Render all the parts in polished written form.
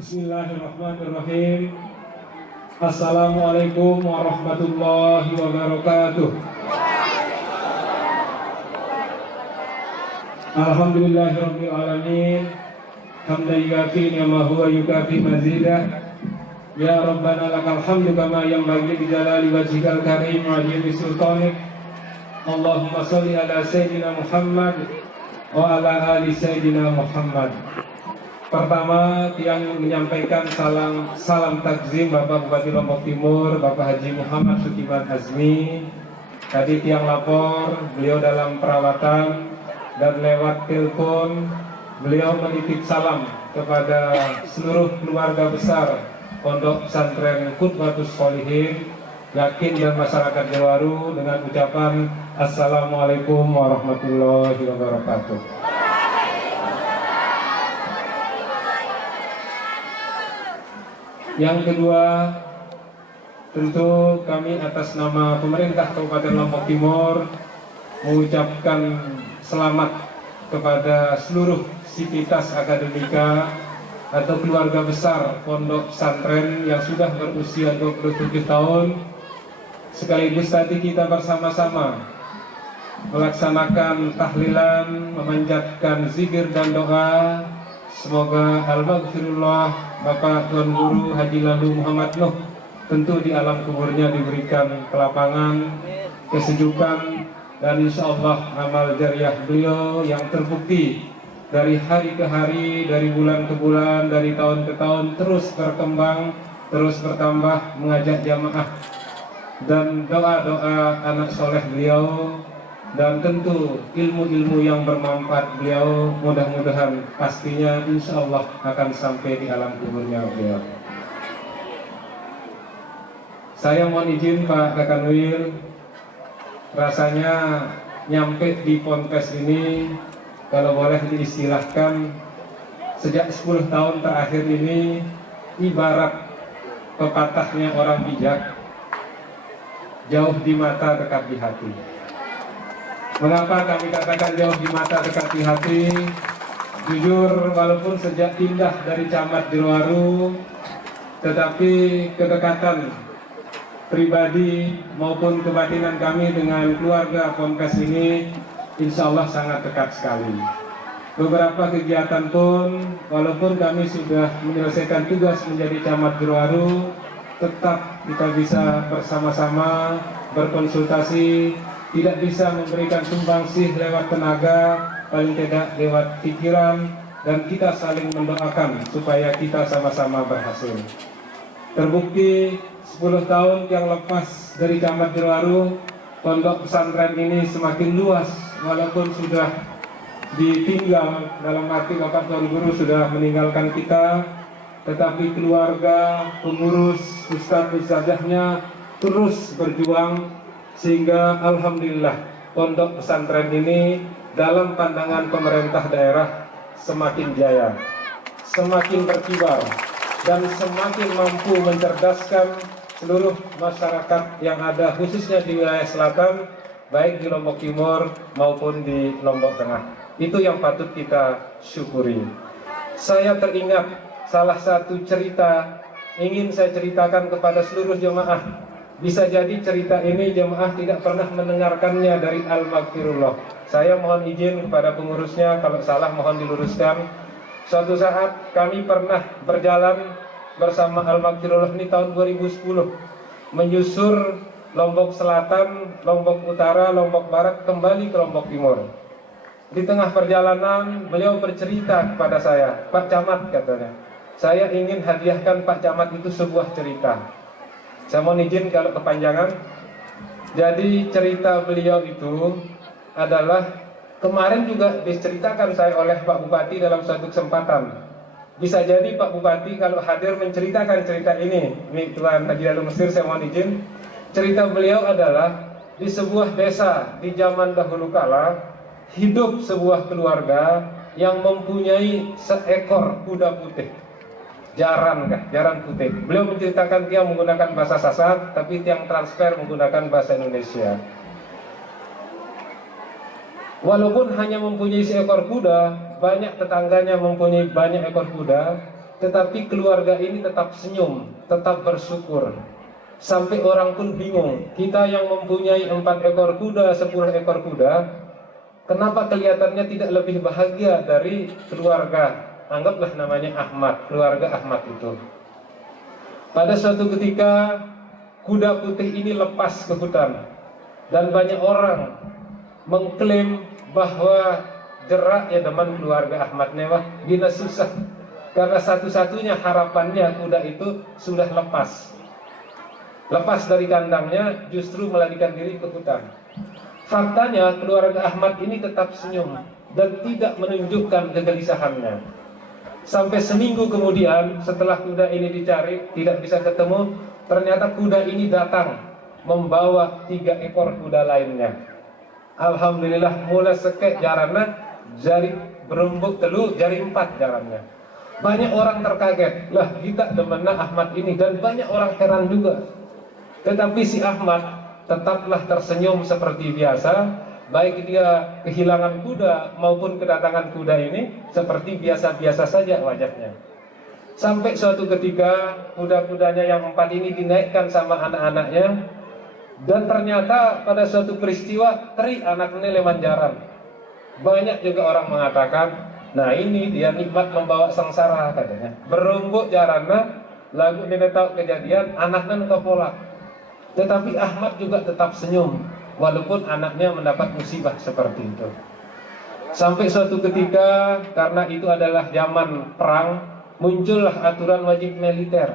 Bismillahirrahmanirrahim. Assalamualaikum warahmatullahi wabarakatuh. Alhamdulillahirabbil alamin. Hamdan yukafi ni'amahu wa yukafi mazidah. Ya Rabbana lakal hamdu kama yanbaghi li jalali wajhikal karim wa jili sultanik. Allahumma shalli ala sayyidina Muhammad wa ala ali sayyidina Muhammad. Pertama, yang menyampaikan salam takzim Bapak Bupati Lombok Timur, Bapak Haji Muhammad Sukiman Azmi. Tadi tiang lapor, beliau dalam perawatan dan lewat telepon beliau menitip salam kepada seluruh keluarga besar Pondok Pesantren Khutbatus Sholihin, Yakin dan masyarakat Jawaru dengan ucapan Assalamualaikum warahmatullahi wabarakatuh. Yang kedua, tentu kami atas nama pemerintah Kabupaten Lombok Timur mengucapkan selamat kepada seluruh sivitas akademika atau keluarga besar Pondok Pesantren yang sudah berusia 27 tahun. Sekaligus tadi kita bersama-sama melaksanakan tahlilan, memanjatkan zikir dan doa. Semoga al-maghfirullah Bapak Tuan Guru Haji Lalu Muhammad Nuh tentu di alam kuburnya diberikan kelapangan, kesejukan, dan insya Allah amal jariah beliau yang terbukti dari hari ke hari, dari bulan ke bulan, dari tahun ke tahun terus berkembang, terus bertambah, mengajak jamaah dan doa-doa anak soleh beliau, dan tentu ilmu-ilmu yang bermanfaat beliau mudah-mudahan pastinya insya Allah akan sampai di alam kuburnya beliau. Saya mohon izin Pak Kakanwil, rasanya nyampe di Ponpes ini kalau boleh diistilahkan sejak 10 tahun terakhir ini ibarat pepatahnya orang bijak, jauh di mata dekat di hati. Mengapa kami katakan jauh di mata dekat di hati? Jujur, walaupun sejak pindah dari Camat Jawaru, tetapi kedekatan pribadi maupun kebatinan kami dengan keluarga Ponpes ini insya Allah sangat dekat sekali. Beberapa kegiatan pun, walaupun kami sudah menyelesaikan tugas menjadi Camat Jawaru, tetap kita bisa bersama-sama berkonsultasi, tidak bisa memberikan sumbangsih lewat tenaga, paling tidak lewat pikiran, dan kita saling mendoakan supaya kita sama-sama berhasil. Terbukti 10 tahun yang lepas dari Camat Jawaru, pondok pesantren ini semakin luas, walaupun sudah ditinggal, dalam arti Bapak Tuan Guru sudah meninggalkan kita, tetapi keluarga, pengurus, ustadz-ustadzahnya terus berjuang, sehingga alhamdulillah pondok pesantren ini dalam pandangan pemerintah daerah semakin jaya, semakin berkibar, dan semakin mampu mencerdaskan seluruh masyarakat yang ada khususnya di wilayah selatan, baik di Lombok Timur maupun di Lombok Tengah. Itu yang patut kita syukuri. Saya teringat salah satu cerita ingin saya ceritakan kepada seluruh jemaah. Bisa jadi cerita ini jemaah tidak pernah mendengarkannya dari Al-Maghfirullah. Saya mohon izin kepada pengurusnya, kalau salah mohon diluruskan. Suatu saat kami pernah berjalan bersama Al-Maghfirullah ini tahun 2010, menyusur Lombok Selatan, Lombok Utara, Lombok Barat, kembali ke Lombok Timur. Di tengah perjalanan beliau bercerita kepada saya, Pak Camat katanya, saya ingin hadiahkan Pak Camat itu sebuah cerita. Saya mohon izin kalau kepanjangan. Jadi cerita beliau itu adalah kemarin juga diceritakan saya oleh Pak Bupati dalam suatu kesempatan. Bisa jadi Pak Bupati kalau hadir menceritakan cerita ini. Ini Tuan Haji Lalu Mesir, saya mohon izin. Cerita beliau adalah di sebuah desa di zaman dahulu kala hidup sebuah keluarga yang mempunyai seekor kuda putih. Jaran putih. Beliau menceritakan dia menggunakan bahasa Sasak, tapi tiang transfer menggunakan bahasa Indonesia. Walaupun hanya mempunyai seekor kuda, banyak tetangganya mempunyai banyak ekor kuda, tetapi keluarga ini tetap senyum, tetap bersyukur. Sampai orang pun bingung, kita yang mempunyai 4 ekor kuda, 10 ekor kuda, kenapa kelihatannya tidak lebih bahagia dari keluarga, anggaplah namanya Ahmad, keluarga Ahmad itu. Pada suatu ketika kuda putih ini lepas ke hutan, dan banyak orang mengklaim bahwa jerak ya teman keluarga Ahmad Newah gina susah, karena satu-satunya harapannya kuda itu sudah lepas dari kandangnya, justru melarikan diri ke hutan. Faktanya keluarga Ahmad ini tetap senyum dan tidak menunjukkan kegelisahannya. Sampai seminggu kemudian setelah kuda ini dicari tidak bisa ketemu, ternyata kuda ini datang membawa 3 ekor kuda lainnya. Alhamdulillah mulai sekek jarana, jari berumbuk telu, jari 4 jarannya. Banyak orang terkaget, lah kita demenna Ahmad ini, dan banyak orang heran juga. Tetapi si Ahmad tetaplah tersenyum seperti biasa, baik dia kehilangan kuda maupun kedatangan kuda ini seperti biasa-biasa saja wajahnya. Sampai suatu ketika kuda-kudanya yang 4 ini dinaikkan sama anak-anaknya, dan ternyata pada suatu peristiwa teri anaknya leman jaran. Banyak juga orang mengatakan, nah ini dia nikmat membawa sengsara katanya. Berumbuk jarana, lagu ini tahu kejadian anaknya kepolak. Tetapi Ahmad juga tetap senyum walaupun anaknya mendapat musibah seperti itu. Sampai suatu ketika, karena itu adalah zaman perang, muncullah aturan wajib militer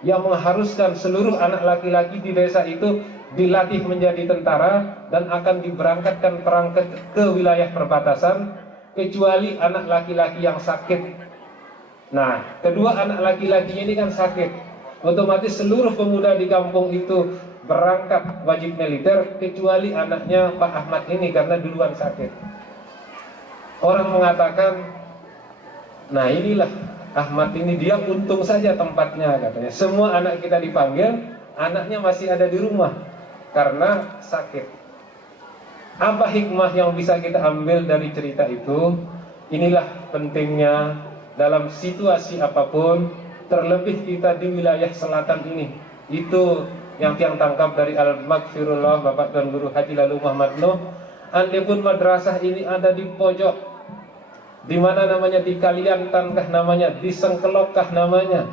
yang mengharuskan seluruh anak laki-laki di desa itu dilatih menjadi tentara dan akan diberangkatkan perang ke wilayah perbatasan, kecuali anak laki-laki yang sakit. Nah, kedua anak laki-lakinya ini kan sakit, otomatis seluruh pemuda di kampung itu berangkat wajib militer, kecuali anaknya Pak Ahmad ini karena duluan sakit. Orang mengatakan, nah inilah Ahmad ini, dia untung saja tempatnya katanya. Semua anak kita dipanggil, anaknya masih ada di rumah karena sakit. Apa hikmah yang bisa kita ambil dari cerita itu? Inilah pentingnya dalam situasi apapun, terlebih kita di wilayah selatan ini. Itu yang tiang tangkap dari Al-Maghfirullah Bapak Tuan Guru Haji Lalu Muhammad Nuh. Andaipun madrasah ini ada di pojok, di mana namanya, di Kaliantan kah namanya, di Sengkelokkah namanya,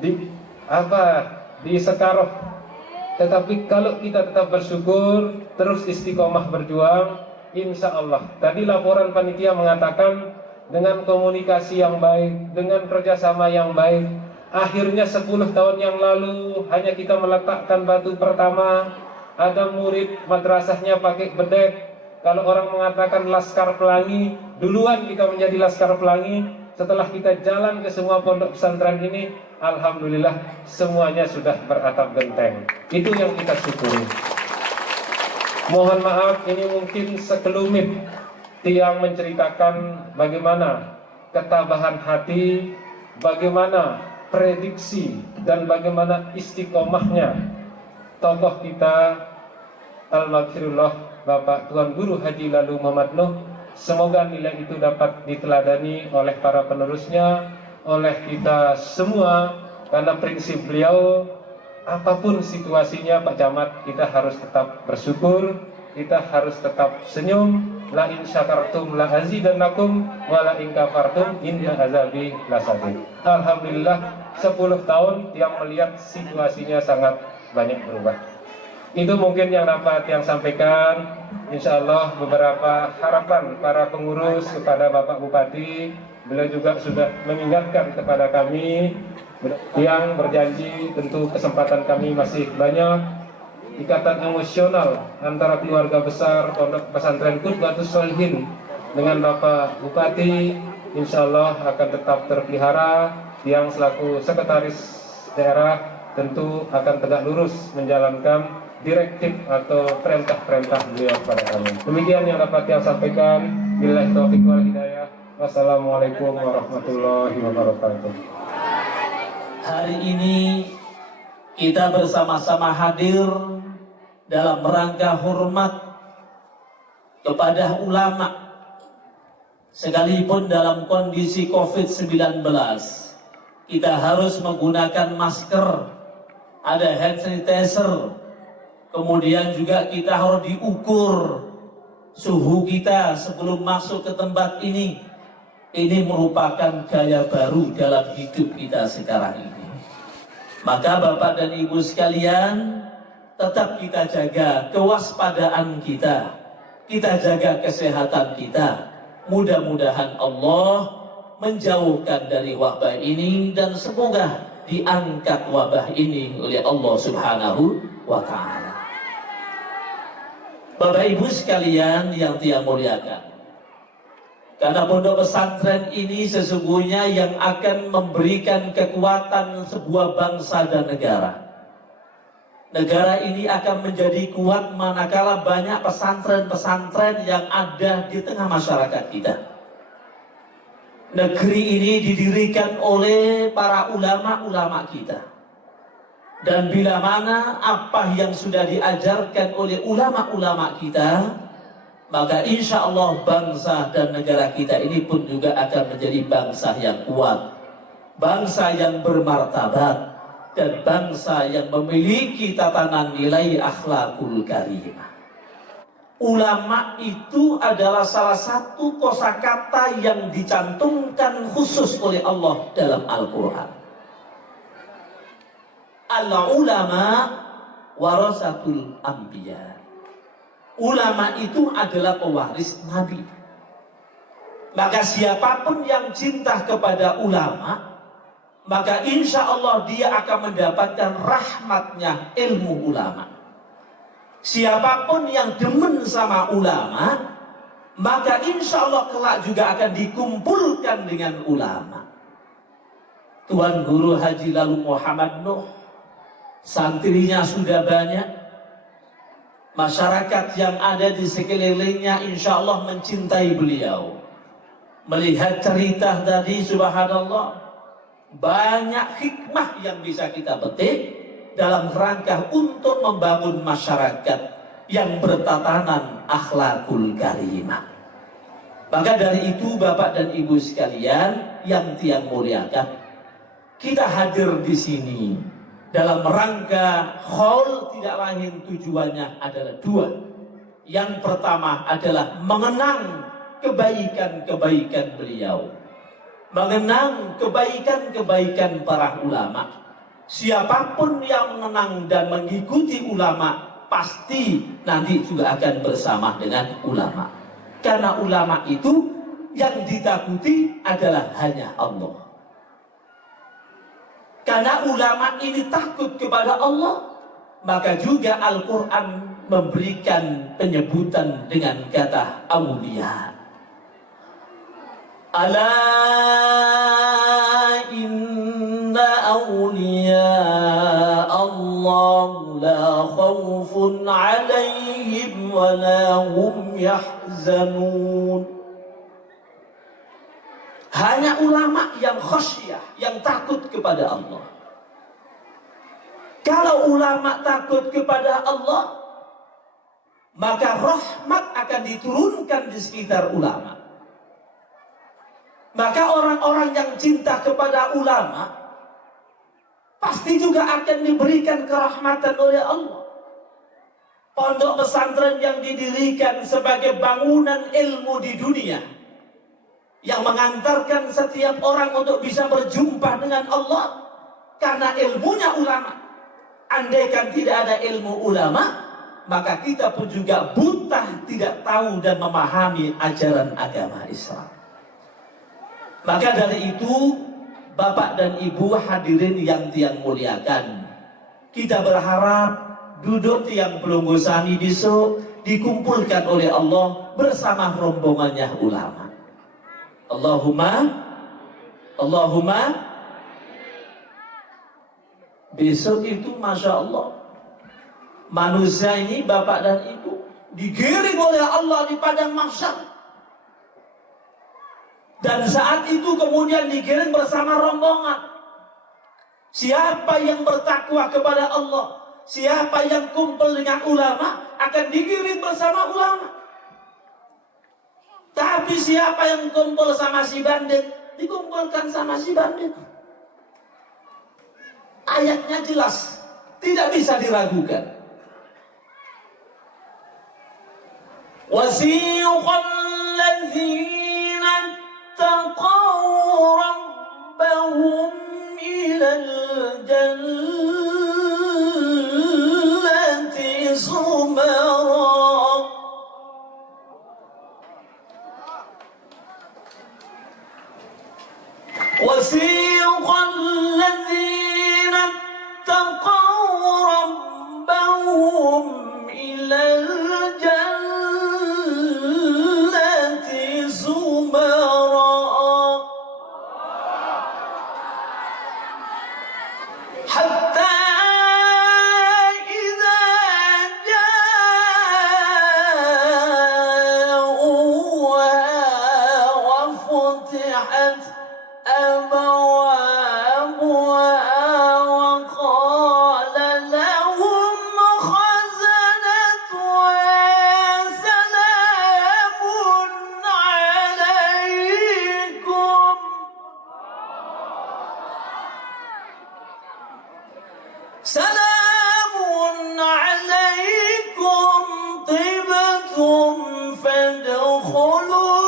di Sekaroh. Tetapi kalau kita tetap bersyukur, terus istiqomah berjuang, insya Allah. Tadi laporan panitia mengatakan dengan komunikasi yang baik, dengan kerjasama yang baik, akhirnya 10 tahun yang lalu hanya kita meletakkan batu pertama, ada murid madrasahnya pakai bedek. Kalau orang mengatakan Laskar Pelangi, duluan kita menjadi Laskar Pelangi. Setelah kita jalan ke semua pondok pesantren ini, alhamdulillah semuanya sudah beratap genteng. Itu yang kita syukuri. Mohon maaf, ini mungkin sekelumit yang menceritakan bagaimana ketabahan hati, bagaimana prediksi, dan bagaimana istiqomahnya tokoh kita Al-Maghfirullah Bapak Tuan Guru Haji Lalu Muhammad Nuh. Semoga nilai itu dapat diteladani oleh para penerusnya, oleh kita semua, karena prinsip beliau, apapun situasinya Pak Camat, kita harus tetap bersyukur, kita harus tetap senyum. La in syakartum la azidannakum wa la in kafartum inna azabi lasadid. Alhamdulillah 10 tahun yang melihat situasinya sangat banyak berubah. Itu mungkin yang dapat yang sampaikan. Insya Allah beberapa harapan para pengurus kepada Bapak Bupati. Beliau juga sudah mengingatkan kepada kami yang berjanji, tentu kesempatan kami masih banyak. Ikatan emosional antara keluarga besar Pondok Pesantren Qudwatus Sholihin dengan Bapak Bupati insya Allah akan tetap terpelihara. Yang selaku sekretaris daerah tentu akan tegak lurus menjalankan direktif atau perintah-perintah beliau kepada kami. Demikian yang dapat saya sampaikan. Billahi taufiq wal hidayah. Wassalamualaikum warahmatullahi wabarakatuh. Hari ini kita bersama-sama hadir dalam rangka hormat kepada ulama, sekalipun dalam kondisi COVID-19. kita harus menggunakan masker, ada hand sanitizer, kemudian juga kita harus diukur suhu kita sebelum masuk ke tempat ini. Ini merupakan gaya baru dalam hidup kita sekarang ini. Maka Bapak dan Ibu sekalian, tetap kita jaga kewaspadaan kita jaga kesehatan kita. Mudah-mudahan Allah menjauhkan dari wabah ini, dan semoga diangkat wabah ini oleh Allah Subhanahu wa Ta'ala. Bapak Ibu sekalian yang Dia muliakan, karena pondok pesantren ini sesungguhnya yang akan memberikan kekuatan sebuah bangsa dan negara. Negara ini akan menjadi kuat manakala banyak pesantren-pesantren yang ada di tengah masyarakat kita. Negeri ini didirikan oleh para ulama-ulama kita. Dan bila mana apa yang sudah diajarkan oleh ulama-ulama kita, maka insya Allah bangsa dan negara kita ini pun juga akan menjadi bangsa yang kuat, bangsa yang bermartabat, dan bangsa yang memiliki tatanan nilai akhlakul karimah. Ulama itu adalah salah satu kosakata yang dicantumkan khusus oleh Allah dalam Al-Quran. Al-ulama warasatul anbiya. Ulama itu adalah pewaris Nabi. Maka siapapun yang cinta kepada ulama, maka insya Allah dia akan mendapatkan rahmatnya ilmu ulama. Siapapun yang demen sama ulama, maka insya Allah kelak juga akan dikumpulkan dengan ulama. Tuan Guru Haji Lalu Muhammad Nuh, santrinya sudah banyak. Masyarakat yang ada di sekelilingnya insya Allah mencintai beliau. Melihat cerita tadi, subhanallah, banyak hikmah yang bisa kita petik dalam rangka untuk membangun masyarakat yang bertatanan akhlakul karimah. Maka dari itu Bapak dan Ibu sekalian yang Tiang muliakan, kita hadir di sini dalam rangka haul tidak lain tujuannya adalah dua. Yang pertama adalah mengenang kebaikan-kebaikan beliau, mengenang kebaikan-kebaikan para ulama. Siapapun yang mengenang dan mengikuti ulama, pasti nanti juga akan bersama dengan ulama. Karena ulama itu yang ditakuti adalah hanya Allah. Karena ulama ini takut kepada Allah, maka juga Al-Quran memberikan penyebutan dengan kata awliya. Ala inna awliya Allah la khawfun alaihim wa la hum yahzanun. Hanya ulama yang khasyah, yang takut kepada Allah. Kalau ulama takut kepada Allah, maka rahmat akan diturunkan di sekitar ulama. Maka orang-orang yang cinta kepada ulama pasti juga akan diberikan kerahmatan oleh Allah. Pondok pesantren yang didirikan sebagai bangunan ilmu di dunia, yang mengantarkan setiap orang untuk bisa berjumpa dengan Allah karena ilmunya ulama. Andaikan tidak ada ilmu ulama, maka kita pun juga buta, tidak tahu dan memahami ajaran agama Islam. Maka dari itu, Bapak dan Ibu hadirin yang Tiang muliakan, kita berharap duduk Tiang Pelonggosami besok dikumpulkan oleh Allah bersama rombongannya ulama. Allahumma besok itu Masya Allah, manusia ini Bapak dan Ibu digiring oleh Allah di padang mahsyar. Dan saat itu kemudian digiring bersama rombongan. Siapa yang bertakwa kepada Allah, siapa yang kumpul dengan ulama, akan digiring bersama ulama. Tapi siapa yang kumpul sama si bandit, dikumpulkan sama si bandit. Ayatnya jelas, tidak bisa diragukan. Wasiqal ladzina taqaw rabbahum ilal jannati zumara. Wasiqal ladzina taqaw rabbahum ilal jannati zumara hatta idza ja'uha wa futihat أبوابها وقال لهم خزنتها سلام عليكم سلام عليكم طبتم فادخلوها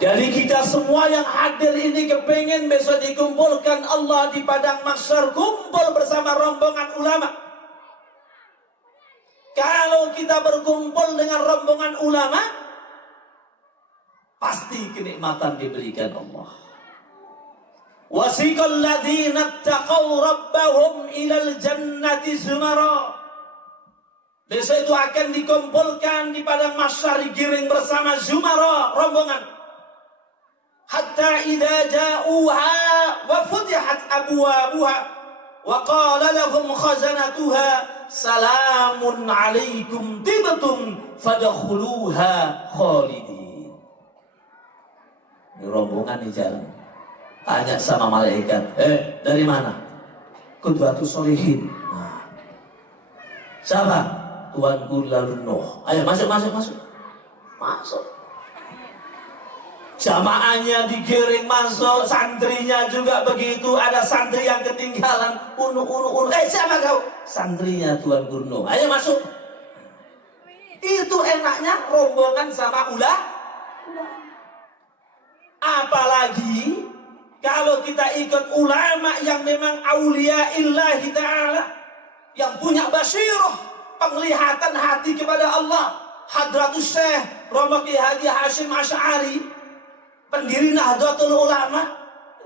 Jadi kita semua yang hadir ini kepengen besok dikumpulkan Allah di padang mahsyar, kumpul bersama rombongan ulama. Kalau kita berkumpul dengan rombongan ulama, pasti kenikmatan diberikan Allah. Wasiqal ladzina taqaw rabbahum ilal jannati zumara. Besok itu akan dikumpulkan di padang mahsyar, digiring bersama zumara, rombongan. Hatta idza ja'uha wa futihat abwabuha wa qala lahum khazanatuha salamun alaikum tibtum fadkhuluha khalidin. Ini rombongan di jalan. Tanya sama malaikat, dari mana? Qudwatus sholihin. Nah. Siapa? Tuanku lalu Nuh. Ayo masuk. Jamaahnya digiring masuk, santrinya juga begitu. Ada santri yang ketinggalan, unu. Siapa kau? Santrinya Tuan Guru. Ayo masuk. Itu enaknya rombongan sama ulama. Apalagi kalau kita ikut ulama yang memang aulia illahi ta'ala, yang punya basirah, penglihatan hati kepada Allah. Hadratus Syekh Romo Ki Haji Hasyim Asy'ari, pendiri Nahdlatul Ulama,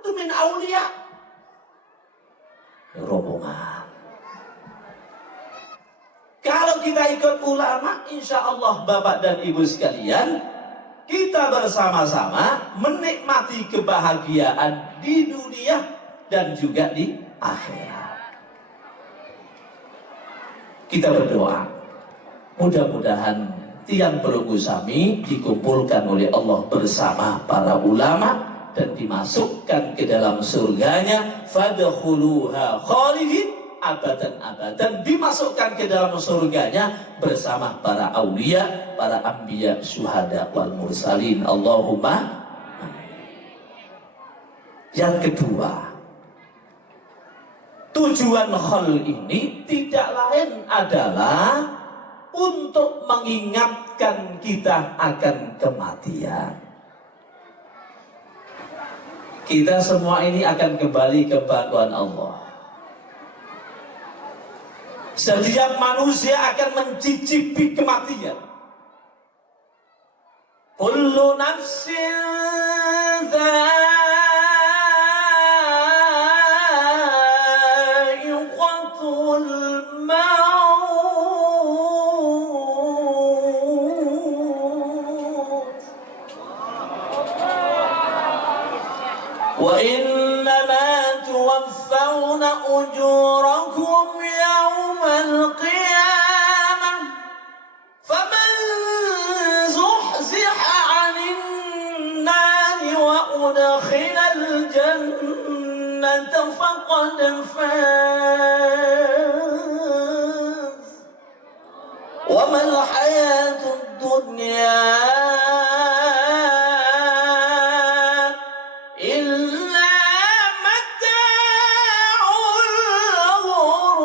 itu min aulia. Rombongan. Kalau kita ikut ulama, insya Allah Bapak dan Ibu sekalian, kita bersama-sama menikmati kebahagiaan di dunia dan juga di akhirat. Kita berdoa, mudah-mudahan tiang pelunggu sami dikumpulkan oleh Allah bersama para ulama dan dimasukkan ke dalam surganya, fadkhuluha khalidin abadan, dimasukkan ke dalam surganya bersama para aulia, para anbiya, syuhada wal mursalin. Allahumma amin. Yang kedua, tujuan khol ini tidak lain adalah untuk mengingatkan kita akan kematian. Kita semua ini akan kembali ke bantuan Allah. Setiap manusia akan mencicipi kematian. Kullu nafsin dha'iqatul maut. Wa innama tuwaffawna ujurakum yawmal qiyamah faman zuhziha 'anil nari wa udkhilal jannata faqad faz. وما الحياة الدنيا إلا متاع الغرور.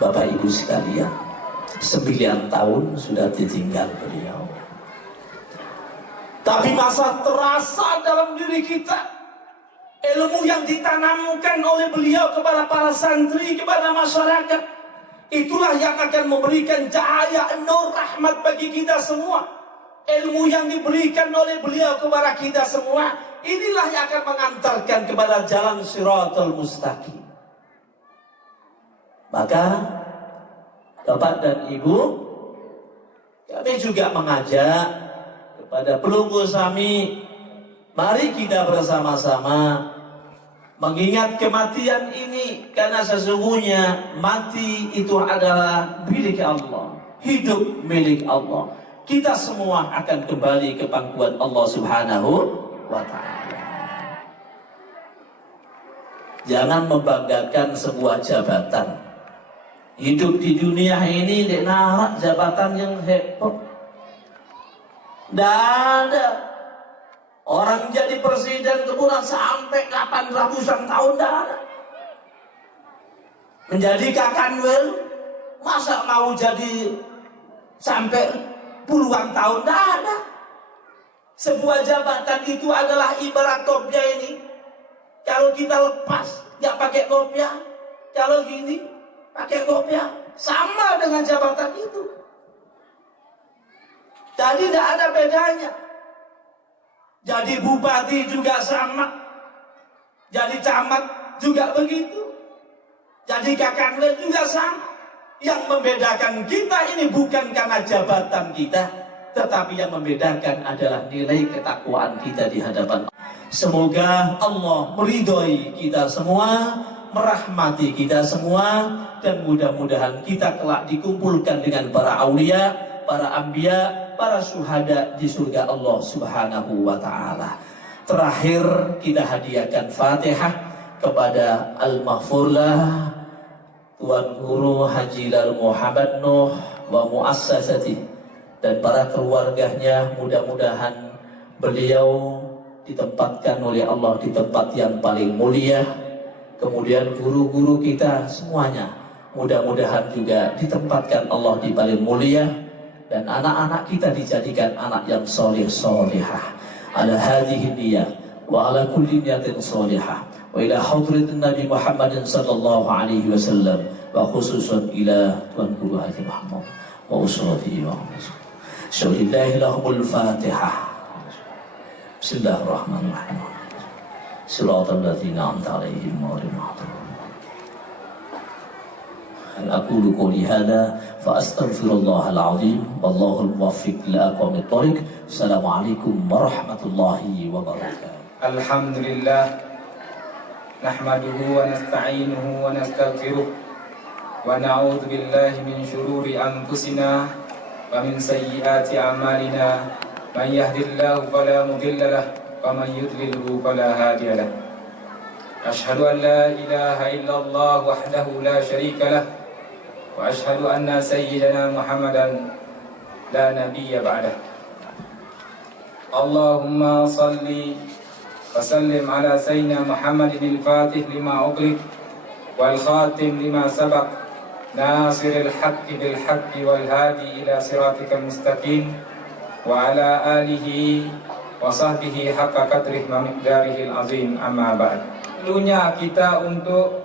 Bapak Ibu sekalian, 9 tahun sudah ditinggal beliau. Tapi masa terasa dalam diri kita. Ilmu yang ditanamkan oleh beliau kepada para santri, kepada masyarakat, itulah yang akan memberikan cahaya nur rahmat bagi kita semua. Ilmu yang diberikan oleh beliau kepada kita semua, inilah yang akan mengantarkan kepada jalan Shiratal Mustaqim. Maka Bapak dan Ibu, kami juga mengajak kepada pelunggu sami, mari kita bersama-sama mengingat kematian ini, karena sesungguhnya mati itu adalah milik Allah, hidup milik Allah. Kita semua akan kembali ke pangkuan Allah Subhanahu wa Ta'ala. Jangan membanggakan sebuah jabatan. Hidup di dunia ini tidak narak jabatan yang hebat. Tidak ada orang jadi presiden kemudian sampai 800-an tahun, tidak ada. Menjadi kakanwil, masa mau jadi sampai puluhan tahun, tidak ada. Sebuah jabatan itu adalah ibarat kopiah ini. Kalau kita lepas, nggak pakai kopiah. Kalau gini, pakai kopiah. Sama dengan jabatan itu. Jadi tidak ada bedanya. Jadi bupati juga sama. Jadi camat juga begitu. Jadi kakanwil juga sama. Yang membedakan kita ini bukan karena jabatan kita, tetapi yang membedakan adalah nilai ketakwaan kita di hadapan Allah. Semoga Allah meridhoi kita semua, merahmati kita semua, dan mudah-mudahan kita kelak dikumpulkan dengan para aulia, para anbiya, para syuhada di surga Allah Subhanahu wa Ta'ala. Terakhir kita hadiahkan Fatihah kepada Al-Mahfurlah Tuan Guru Haji Lalu Muhammad Nuh wa muassasati dan para keluarganya. Mudah-mudahan beliau ditempatkan oleh Allah di tempat yang paling mulia. Kemudian guru-guru kita semuanya mudah-mudahan juga ditempatkan Allah di paling mulia. Dan anak-anak kita dijadikan anak yang soleh-solehah. Ala hadhihi niyah wa ala kulli niyatin solehah. Wa ila hadratin Nabi Muhammadin sallallahu alaihi wasallam. Wa khususan ila Tuan Guru Haji Muhammad wa usratihi wa Bismillahirrahmanirrahim. Lahumul Fatihah. Bismillahirrahmanirrahim. Shiratal ladzina an'amta 'alaihim ghairil maghdubi. Aqulu qouli hadza fa astaghfirullahal azim wallahul muwaffiq ila aqwamit thoriq. Assalamualaikum warahmatullahi wabarakatuh. Alhamdulillah, nahmaduhu wa nasta'inuhu wa nastaghfiruh wa na'udzu billahi min shururi anfusina wa min sayyiati a'malina. Man yahdihillahu fala mudilla lahu wa man yudlilhu fala hadiya lahu. Ashhadu an la ilaha illallah wahdahu la syarika lahu wa ashhadu anna sayyidana Muhammadan la nabiyya ba'dah. Allahumma salli wa sallim ala sayyidina Muhammadin al-Fatih lima ughliq wal khatim lima sabaq nasiril haqqi bil haqqi wal hadi ila siratikal mustaqim wa ala alihi wa sahbihi haqqa qadrihi wa miqdarihil azim, amma ba'd. Perlunya kita untuk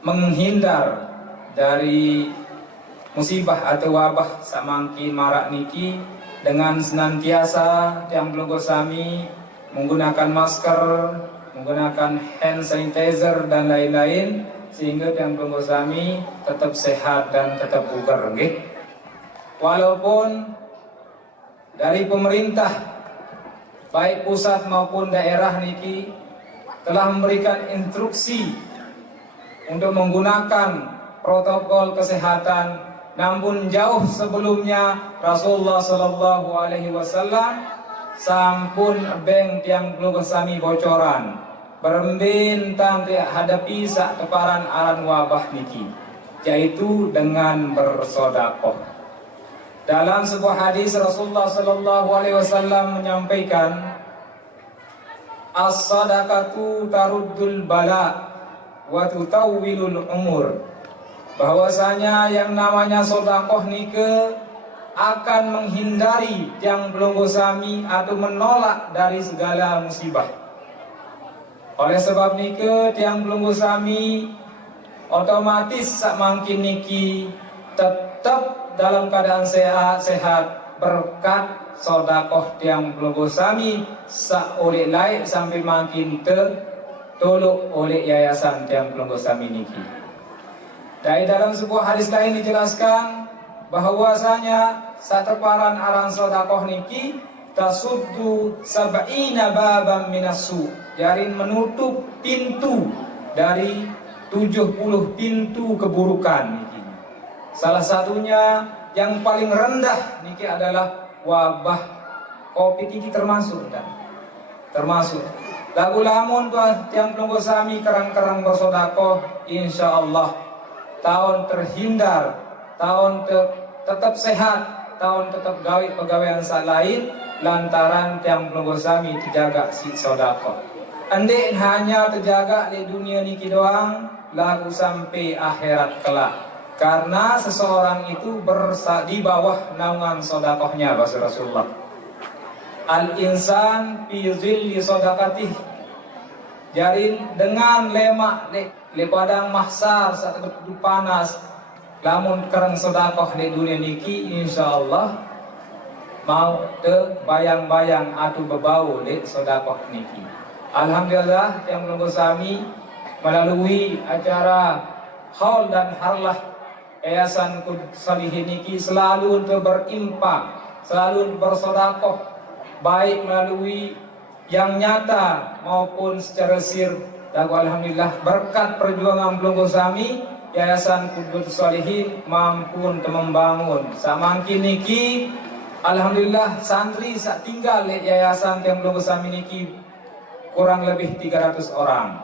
menghindar dari musibah atau wabah samangki marak niki dengan senantiasa yang belum sami menggunakan masker, menggunakan hand sanitizer dan lain-lain, sehingga yang belum sami tetap sehat dan tetap bugar, nggih. Walaupun dari pemerintah baik pusat maupun daerah niki telah memberikan instruksi untuk menggunakan protokol kesehatan, namun jauh sebelumnya Rasulullah Sallallahu Alaihi Wasallam sampun beng tiang keluarga sami bocoran berembintang tiak hadapi sak keparan aran wabah niki, yaitu dengan bersodakoh. Dalam sebuah hadis Rasulullah Sallallahu Alaihi Wasallam menyampaikan, as-sadaqatu taruddul bala wa tutawwilul umur, bahwasanya yang namanya sodakoh nike akan menghindari tiang pelunggu sami atau menolak dari segala musibah. Oleh sebab nike tiang pelunggu sami otomatis sak mangkin niki tetap dalam keadaan sehat berkat sodakoh tiang pelunggu sami sak oleh laik sampai makin tertolok oleh yayasan tiang pelunggu sami niki. Dari dalam sebuah hadis lain dijelaskan bahwasanya sateparan aran sodakoh niki tasuddu sab'ina baban minassu, jarin menutup pintu dari 70 pintu keburukan niki. Salah satunya yang paling rendah niki adalah wabah Covid ini termasuk lagu lamun tiang pelunggu sami kerang-kerang bersodakoh, insya Allah tahun terhindar, tahun tetap sehat, tahun tetap gawe pegawaian sak lain lantaran tiang pelunggu sami terjaga si sodakoh. Andai hanya terjaga di dunia niki doang, lagu sampai akhirat kelak. Karena seseorang itu di bawah naungan sodakohnya, bahasa Rasulullah. Al-insan fi zilli sodakatih, jarin dengan lemak di padang mahsar saat panas, lamun kerang sodakoh di dunia niki, insya Allah mau bayang-bayang atau bebau di sodakoh niki. Alhamdulillah yang pelunggu sami melalui acara haul dan harlah Yayasan Salihin niki selalu untuk berimpak, selalu bersodakoh, baik melalui yang nyata maupun secara sir. Dan alhamdulillah berkat perjuangan pelunggu sami, Yayasan Salihin mampu membangun samangkin niki. Alhamdulillah santri sak tinggal di Yayasan yang pelunggu sami niki kurang lebih 300 orang.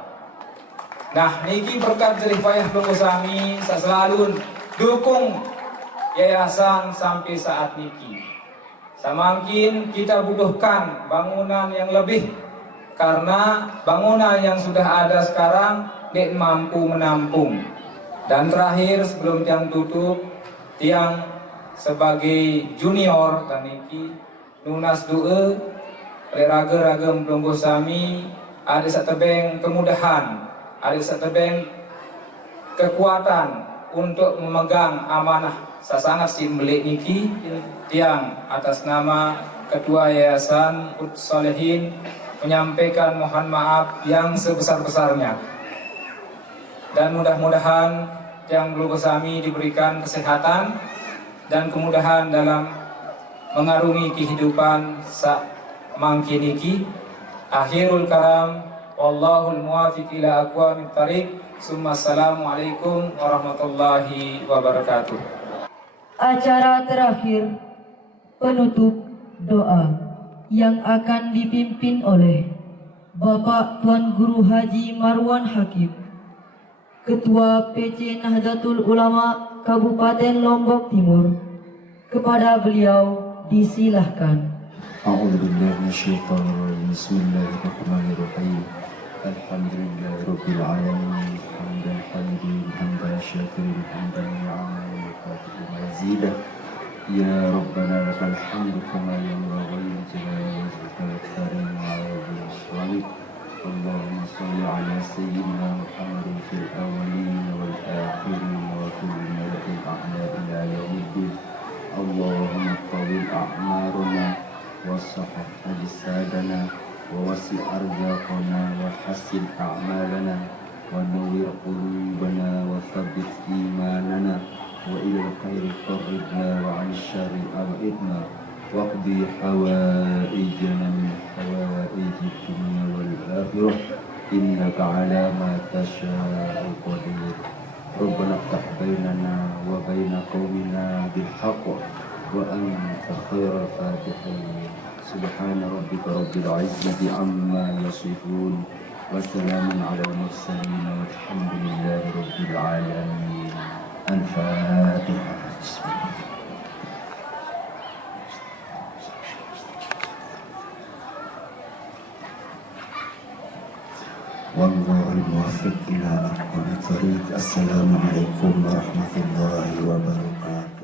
Nah niki berkat jerih payah pelunggu sami selalu dukung yayasan sampai saat niki. Semakin kita butuhkan bangunan yang lebih, karena bangunan yang sudah ada sekarang tidak mampu menampung. Dan terakhir sebelum tiang tutup, tiang sebagai junior dan niki nunas doa ragam pelunggu sami ada satebeng kemudahan, ada satebeng kekuatan untuk memegang amanah sasangat si belik niki. Tiang atas nama Ketua Yayasan Salihin menyampaikan mohon maaf yang sebesar-besarnya, dan mudah-mudahan tiang pelunggu sami diberikan kesehatan dan kemudahan dalam mengarungi kehidupan sak mangkin niki. Akhirul kalam, wallahul muwafiq ila aqwamit thariq. Assalamualaikum warahmatullahi wabarakatuh. Acara terakhir penutup doa yang akan dipimpin oleh Bapak Tuan Guru Haji Marwan Hakim, Ketua PC Nahdlatul Ulama Kabupaten Lombok Timur. Kepada beliau disilahkan. A'udzubillahi minasyaitonir rajim. Bismillahirrahmanirrahim. Alhamdulillahirabbil alamin. Hamdan hamidin, hamdan syakirin, hamdan ni'aman wa yukafi'u mazidah. Ya Rabbana lakal hamdu kama yanbaghi li jalali wajhikal karim wa 'azimi sultanik. Allahumma shalli ala sayyidina Muhammadin fil awwalin wal akhirin wa kulli malakin a'la ila yaumiddin. Allahumma tawil a'maruna wa sahih ajsadana wa wasi' arzaqana wa hassin a'malana wa nawwir qulubana wa thabbit imanana wa ilal khairi qarribna wa 'anil syarri ab'idna waqdi hawaijana min hawaijid dunya wal akhirah innaka 'ala ma tasha'u qadir. Rabbana iftah bainana wa baina qaumina bil haqq wa anta khairal fatihin. سبحان ربك رب العزة عما يصفون وسلام على المرسلين والحمد لله رب العالمين. الفاتحة. بسم الله. والله الموفق إلى أقوم الطريق. السلام عليكم ورحمة الله وبركاته.